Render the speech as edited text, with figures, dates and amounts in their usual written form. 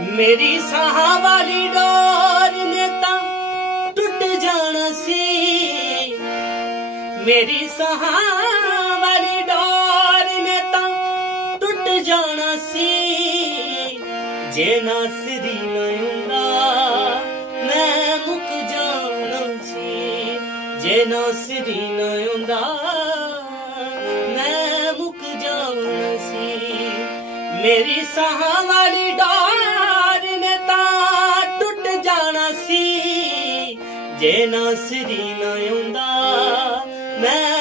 मेरी साहां वाली डोर ने तां टुट जाना सी। मेरी साहां वाली डोर ने तां टुट जाना सी। जे नासरी ना हुंदा मैं मुक जाना सी। जे नासरी ना हुंदा मैं मुक जाना सी। मेरी साहां वाली डोर ने तां टुट जाना सी। जे नासरी ना हुंदा मैं